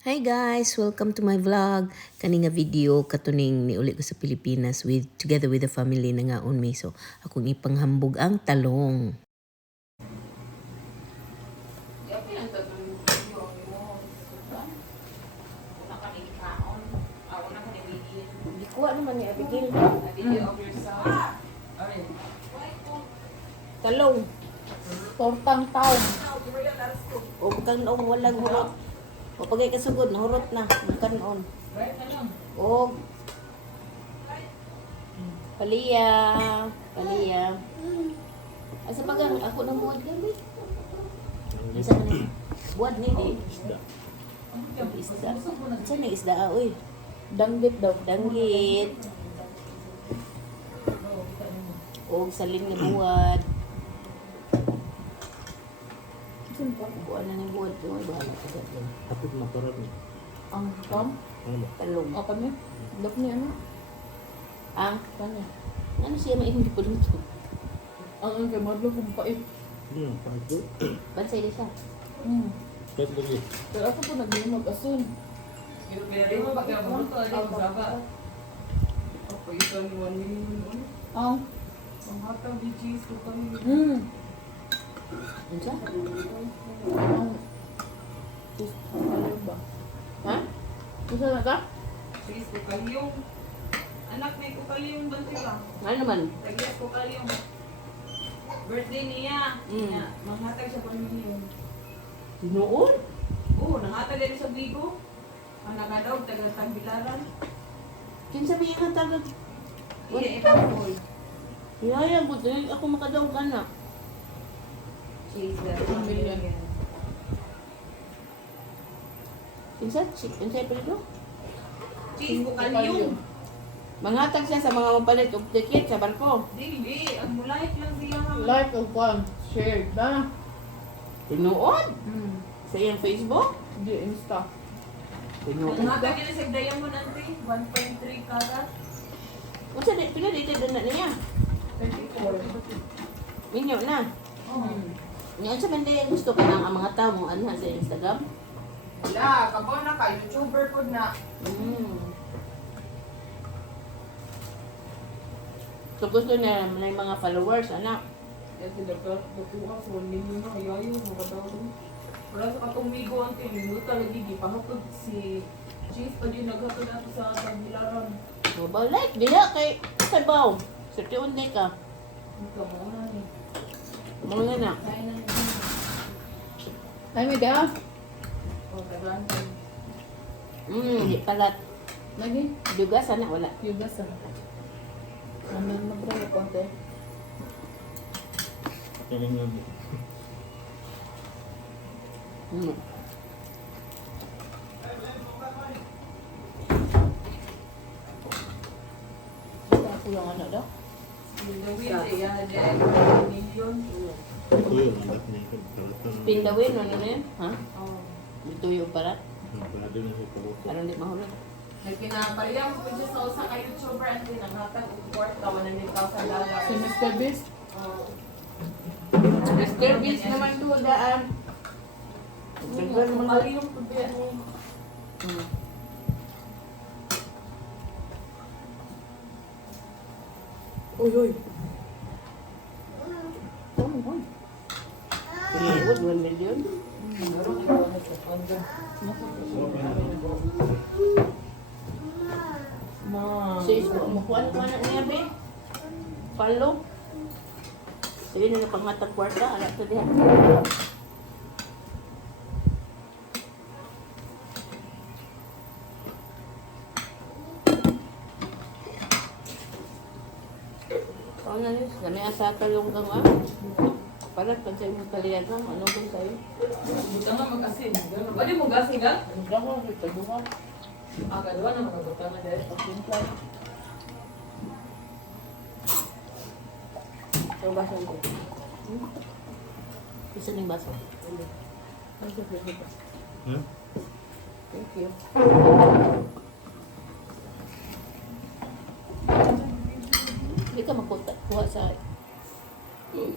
Hi guys, welcome to my vlog. Kani nga video katuning niuli ko sa Pilipinas together with the family na nga on me. So akong ipanghambog ang talong. Kuha naman ni Abigail. Video of yourself. Talong. Tortang taong. O bukang noong walang hurot. O pagay kasugod, nahurot na. Kanon. O paliya. Paliya. Asa bagang ako nang buwad gani. Isa man ni. Buwad ni di. Isda. Isa ni isda oy. Danggit daw. Danggit. O salin nga buwad. Buwan na ni buwad. Yung bahala ka dyan. Tapos makarap ni. Ang tom. Ano? Talong. O kami. Lap ni ano? Ang Kanya. ano siya may hindi po luto. Ang kay Madlo kung pait. Kahit doon. Bansay na siya. Kahit lagi. Pero ako po naglimag asin. Ang. Ano siya? Ang. Ano ba? Ha? Gusto na ka? Sige, kukalyong. Anak may kukalyong doon sila. Ano naman? Tagias kukalyong. Birthday niya. Manghatag siya pa milyon. Noon? Oo, nanghatag din sa Bigo. Ang nakadaw, taga-tagbilaran. Kinsa may nga tagad? Iya, ipapol. Yaya, buti ako makadaw ka na. Cheese, Million. Kinsa? Kinsa pa ito? Cheese, kukalyong. Manghatag siya sa mga mapalit of ticket sa barko. Dili, ang mulayit lang siya. Like of one. Shared na. Tinuod? Sa iyang Facebook? Di Insta. Tinuod. Nanghatag nila sa Diamond Ante, 1.3 karat. Kung sa pinalitin doon na niya. 24. Minyo na. Ngayon sa Manday, gusto ka ng mga tao mong anha sa Instagram? Wala, kabaw na ka, YouTuber ko na. So gusto niya may mga followers, anak. Yan sila kakuha sa 1 million na kayayo, makadaw doon. Wala sa katumigo ang minuta lagi, di pahatod si Cheese pa din naghatod nato sa tagbilaran. So ba like diha kay sabaw. Sa tiyon day ka. Ito mo na ni. Mga na. Kain na ni. Ay, may da. O, tagaan ka. Di palat. Lagi. Duga sana wala. Yugas ah. Ano na bro, konti. Kaya nga mo. Ako yung ano daw. Bindawin, yan na din. Million. Ito yung anak niya. Kalatan. Pindawin ano na yun? Ha? Oh. Dito yung parat. Pwede na siya kaluto. Parang di mahulog. Nagkinapariyang po siya sa usa ka YouTuber at tinanghatag og kwarta 100,000 dollars. Si Mr. Beast. Oh. Mr. Beast naman doon daan. Nagdal mo na. Kukalyong po biya ni. Uy, uy. Tinuod, 1 million. Sis, makuha na niya, be. Palo. Sige na na pangatag kwarta. Alam ko diyan. Oo na rin. Kami asa talong kang palat pag sa'yo mong kaliyan ka. Ano kung sa'yo? Buta nga mag-asin. Pwede mo gasin ka? Hindi ako, itaguha. Ah, kadua na mga buta nga dahil. Yung baso ko. Isa ng baso. Ha? Thank you. Hindi ka kuha sa... Hindi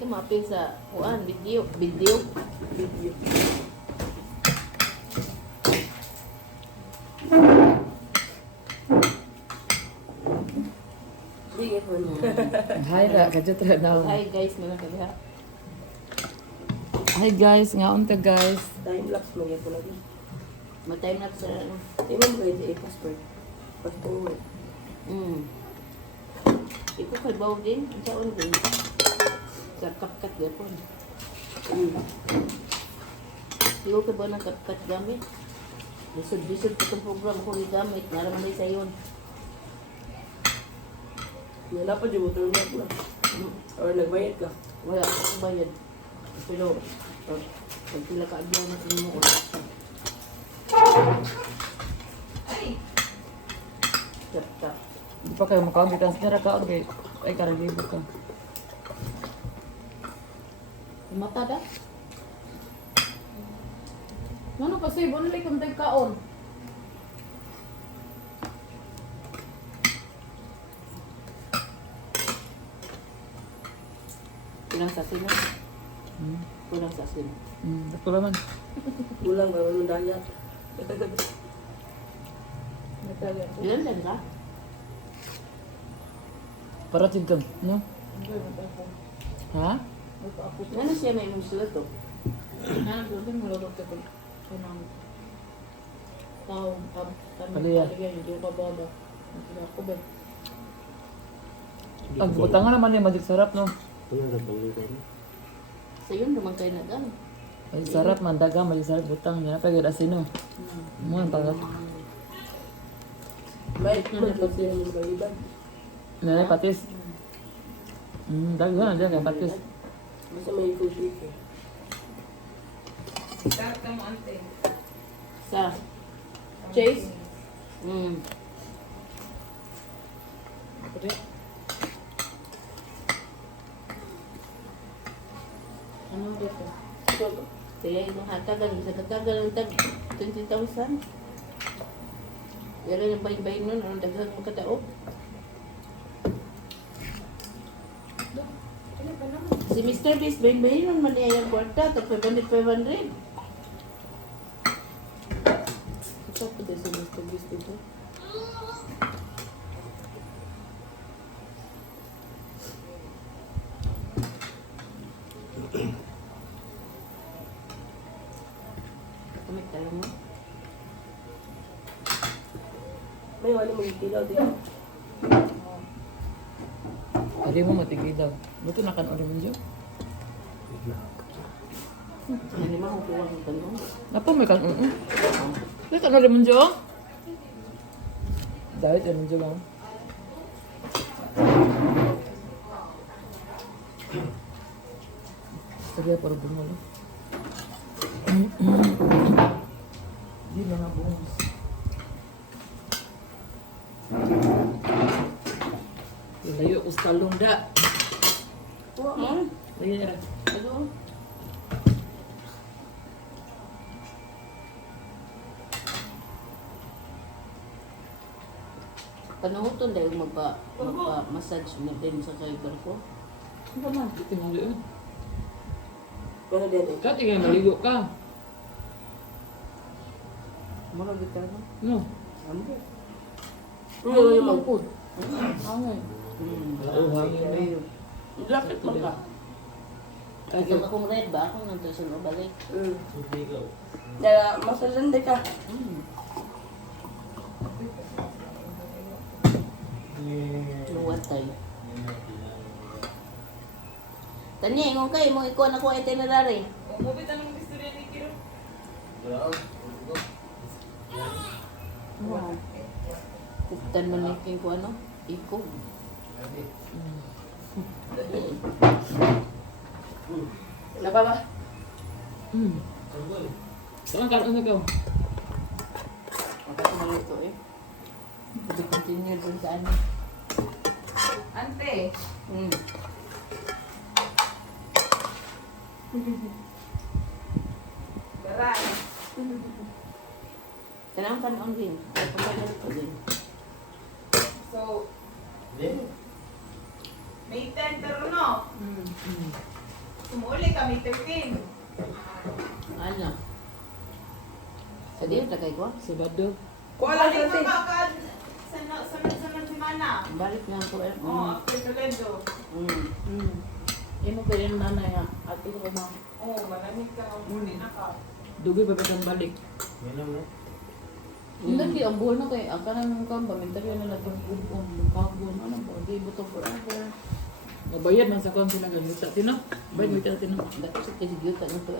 ka maapil sa kuan, video. Video. Video. Sige po. Hi ra, kadyo tra na. Hi guys, mga kaliha. Hi guys, nga unta guys. Time lapse mo po lagi. Matime na sa ano. Tingnan mo ito passport. Passport. Ito kay bawo din, ang saon din. Sa kapkat gapon. Ikaw ka ba ng kapkat gamit? Lisod-lisod pa itong program ko gamit. Naraman din sa yun. Wala pa dyan, motor na po. Or nagbayad ka. Wala akong bayad. Pero, pag sila ka-adlaw na sa mo, wala ka. Tap-tap. Di pa kayo makabitas nira ka okay. Ay karalibo ka. Mata da? Ano kasi, ano lang kung tayo kaon? Kulang sa sino? Kulang sa sino? Ito naman. Kulang ba naman dayat? Ilan lang ka? Para tingkam, no? Ha? Ano siya may mong sulat to? Nanang doon mo lolo ko kanang tao Paliya. hindi ko baba. Hindi ko ba. Ang butangan naman yung magic sarap, no? Wala na pagluto. Sa yun naman kayo nag-ano. Magic sarap, mandaga, magic sarap, butang. Yan na pagod asin, no? Mga pagod. May pag sila yung bayad. Nanay patis. Dagan, dagan, patis. Basta may cookie ko. Start ka mo ante. Sa Chase? Ano dito? Kaya yung hatagan, sa katagal ang tag 20,000. Pero yung bayin-bayin nun, anong dagdag mo katao? Si Mr. Beast, bayin-bayin nun, man niya yung kwarta, tag 500. Ito po din si Mr. Beast dito. Kamit tayo mo. May wala mong itilaw dito. Hindi mo matigay daw. Buto na kan order mo dyan? Hindi mo kung kuha ng tanong. Apa may kan May kan order mo dyan? Dahil dyan mo dyan, ma'am. Sige, para bumalo. Di mga bungos. Layo ko sa talong da. Layo na. Ano? Panuhuton dahil magpa-massage na din sa kaibar ko. Ano naman? Ito mo doon. Pero dito. Ka, tingnan maligo ka. Mga gitara. No. Ambo. Ano yung mangkod? Hangin. Oo, hangin na yun. Lapit mo ka. Ito akong red ba? Ako nang tusin o balik. Kaya masalande ka. Luwatay. Tanya, ingon kayo mo ikuha na ko itinerary. Mabit anong istorya ni Kiro? Wow. Kuptan man nakin ko ano? Iko. Wala pa ba? Saan ka na ikaw? Kapag ito eh. Sabi continue dun sa ano. Ante. Garay. Tanang kanon din. Kapag ko din. So, May 10 pero no? Sumuli kami 13. Ano? Sa diyan tagay ko. Sabado. Kuha lang Balik sa pa ka sunod semana. Balik na ako eh. Oh, after Toledo. Imo pa rin nanay ha. At ito ko ma. Oh, malamig ka ng muli na ka. Dugi pa kang balik. Yan mo. Hindi ang buwan na kay ang kanang kang pamintaryo na nagpag-ubom, kagon, ano po, di buto forever. Mabayad man sa kong sila ganito. Tino? Bayad mo ito, Tino. Dako sa yuta na to.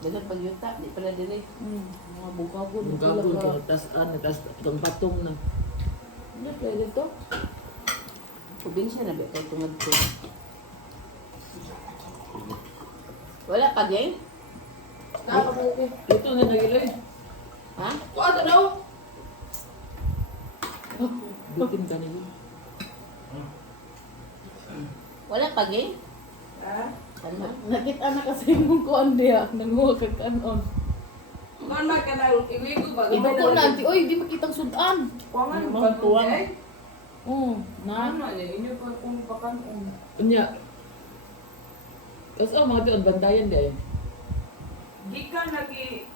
Dagan pag yuta, di pala dili. Mga bukagon, Ang gagawin ko, tas itong patong na. Hindi pwede to. Probinsya na ba kay tungod ko. Wala pa gay? Nakabuki. Ito na nagilay. Ha? Kuha to daw. Bitin ka niyo. Wala pa gay? Ha? Ano? Nakita na kasi mong kuan diya, nanguha kag kanon. Man man ka na iwigo ba? Iba ko na, anti, oy, di makitang sudan. Kuwangan Mga ba kuwang. tuwang? Oo, Ano na. eh, inyo pa kung pakanon. Unya. Kasi mga tiyon, bandayan di ay. Gikan lagi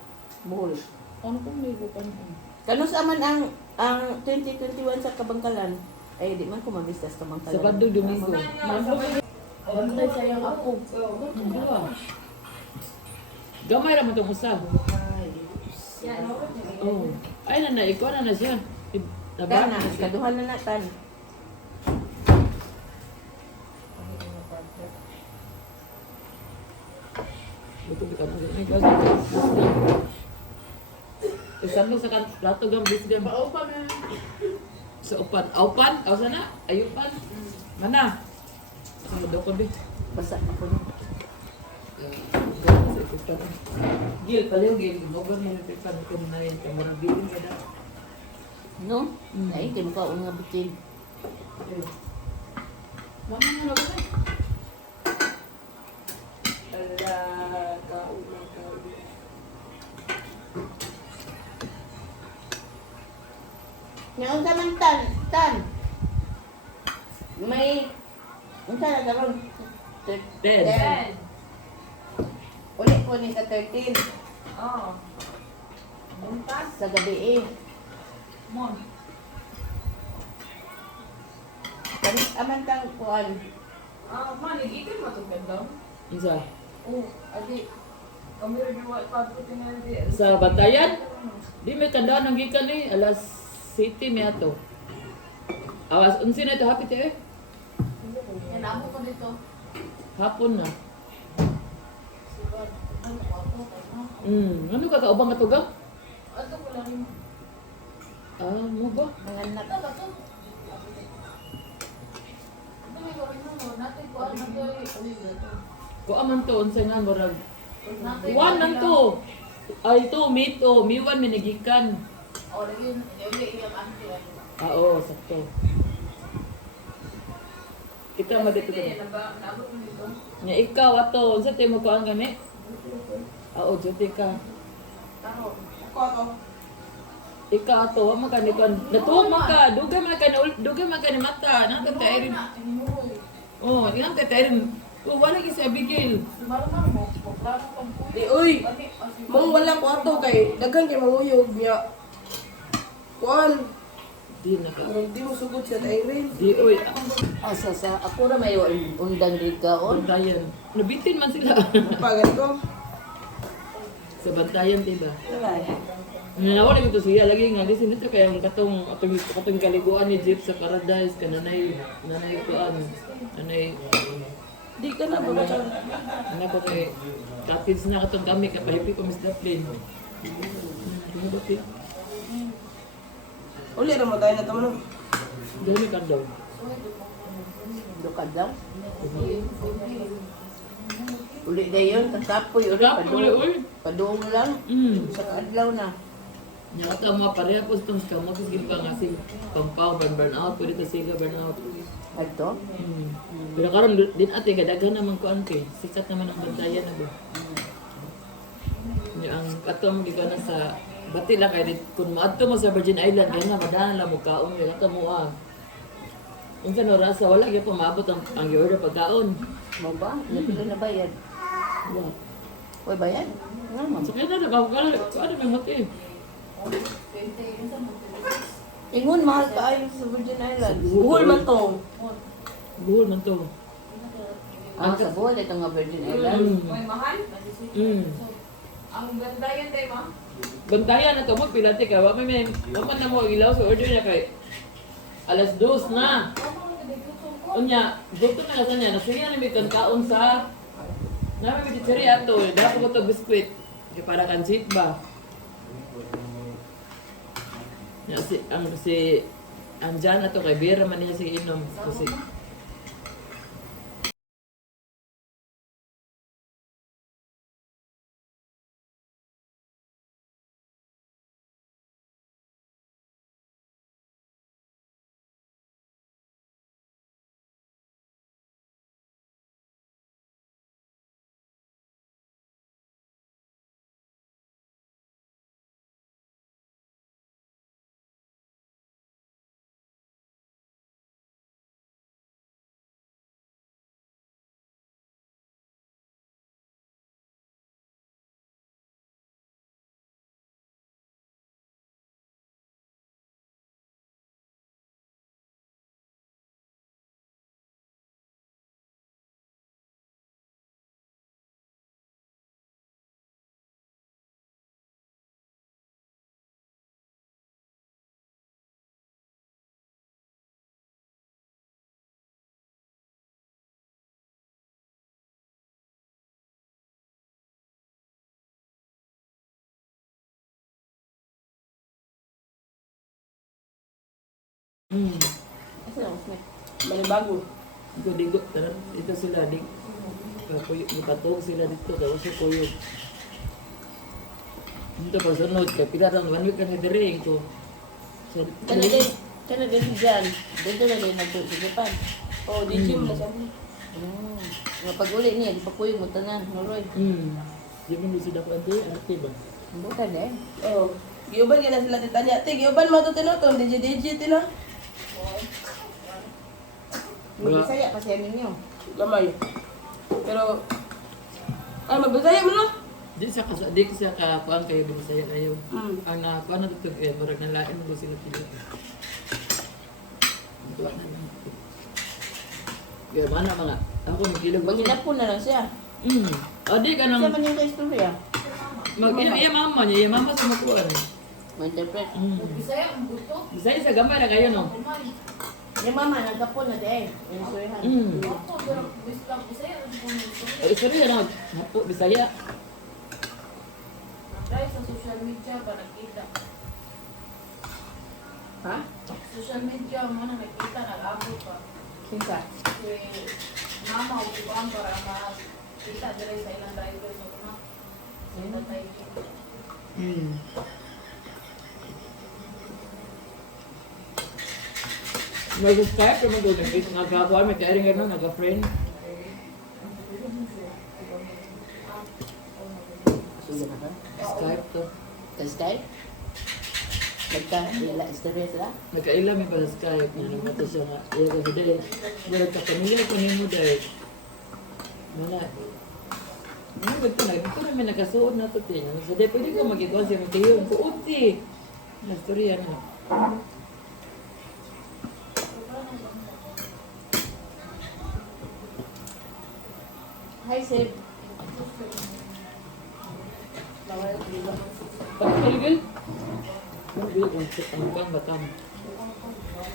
Buhol. Ano kung may kanon? Kano sa man ang 2021 sa Kabangkalan? Ay, di man ko mabistas Kabangkalan. Sabado, Domingo. Bantay sayang ako. Dua. Gamay ra mo itong usab. Oh. Ay, ikaw na siya. Kana, kaduhan na natan. Ito ka na. Ay, gagawin. Isang mo sa plato gambis gam. Paupa na. Sa upan. Aupan? Aw sana? Ayupan? Mana? Sa daw ko bi. Basa ako na. Gil, pala yung gil. Gobon mo yung pipan ko na yan. Kamurang bilin ka na. No? Ay, kaya ka unga bitin. Mama na lang. Ngayon sa man tan. May, unsa na karon? Ten. 10. Uli ko ni sa 13 Oh. Buntas sa gabi eh. mo. Kani aman tang kuan. Ah, man, igikan mo itong ganda. Isa. Oh, adi. Kami rin yung iPad ko tinali. Sa Bantayan? Di may tandaan ng gikan ni. Alas City may ato. Awas, unsin na ito. Hapit eh. Yan amo ko dito. Hapon na. Ano ako tayo. Ano ka kaubang katugang? Ato ko lang rin. Ah, mo ba? Mga anak. Ito ba to? Ito may gawin mo. Natin ko ano to eh. Ko aman to, unsay nga murag. Natin One lang to. Ay, to, meat to. Miwan, minigikan. O, lagi yung auntie. Ah, oo, sakto. Kita madito Hindi, to. nabot mo dito. Nya ikaw ato, unsa tay mo kuan gani? Oo, duty ka. Taro. Ako ako. Ikaw ato, wa man ka ni kuan. Natuwa man ka, dugay man ka ni mata. Nang ka tayrin. Oh, ilang ka tayrin. Oh, wala ki sa Abigail. Marunong mo. Plano kang kuya. Uy, mong wala kwarto kay daghan kay mahuyog niya. Kuan, Di na ka. parang di mo sugod sa Irene. Di oy. Asa sa ako ra may undang rid kaon. Bantayan. Nabitin man sila. Pagan ko. Sa bantayan, diba? Wala. Nanawala ko to siya lagi nga di sinito kaya ang katong kaliguan ni Jeep sa Paradise kananay kuan. Nanay Di ka na ba ka? anak ko kay cottage na katong kami kapahipi ko Miss Daplin. Uli ra mo tayo na tamo no. Dali ka daw. Dukad lang. Uli dayon kasapoy uli Kasapoy, uy. Paduong lang sa adlaw na. Nya ka mo pareha po itong kamo kasi gipa nga si pampaw burn out pwede ta siga burn out. Adto. Pero karon din ate kadaghan naman ko ante. Sikat naman ang bantayan na ba. Nya ang atong gikan na sa bati lang kay kung maadto mo sa Virgin Island kaya nga madahan lang mo kaon kaya ka mo ah. Unsa no rasa wala gyud pa maabot ang i-order pagkaon. Mo ba? Napila na bayad. Wala. Uy, bayan? Naman. Sakit na nagkakala. Ano may hati? Ingon, mahal kaayo sa Virgin Islands. Buhol man to. Buhol man to. Ang sa buhol, ito nga Virgin Islands. Mm. May mahal? Mm. Ang ganda yan, tayo ma. Bantayan na to mo, pilate ka. Wag man na mo ilaw sa order niya kay alas 2 na. Unya, dito na lang niya. Nasiya na miton kaon sa namin may titsari ato. Dapat ko to biskwit. Kaya para kansit ba? Ya, ang dyan ato kay Bira man niya si inom. Kasi Asa na, Usme? Malibago. digo ito sila dig. Ipatog sila dito tapos sa kuyog. Dito pa sunod kay pila ra 1 week na diring ko. So, Kana din dyan. Dito na din nagto sa Japan. Oh, di gym na sabi. Nga pag-uli niya, di pa kuyo mo tanan, nuloy. Di mo gusto dapat ante, arte ba? Bukan eh. Oh. Giuban kaya sila titanya. Te, giuban mo to tinoton. DJ tino. Magbisaya kasi amin niyo. Gamay. Pero, ay, magbisaya mo no? Di siya ka kuan kayo binisaya kayo. Mm. Ang kuan na tutug eh, marag na lain mo sila pila. Kaya mana mga ako magkilog ba? Maginapon na lang siya. Adi ka nang Siya man yung istorya. iya mama niya, iya mama sa makuan. Ma-interpret. Bisaya, ang buto. Bisaya sa gamay na kayo no. Yung mama, nagkapon na din. Yung istoryahan. Ako, pero Bisaya, ang buto. Ay sorry na napo Bisaya. Dahil sa social media ba nakita? Ha? Social media mo na nakita, nag-abot pa. Sinta. Kaya mama o ibang para makita dahil sa ilang driver sa mga. Sa tayo. Nag-Skype naman doon. Nagkakuan, may kairing gano'n, nagka-friend. Skype to. Skype? Nagka-ila istorya sila? Nagkaila may pa sa Skype. Yan ang siya nga. Iya kasi dahil. Wala ka pamilya ko ni mo dahil. Wala. Ano ba ito na? Ito na may nagkasuot na ito. So dahil pwede ko mag-ikuan siya. Magkahiyon. Suot si. Nastorya na. Hi, Sib. Pagkaligil? Ang bilang ang batang.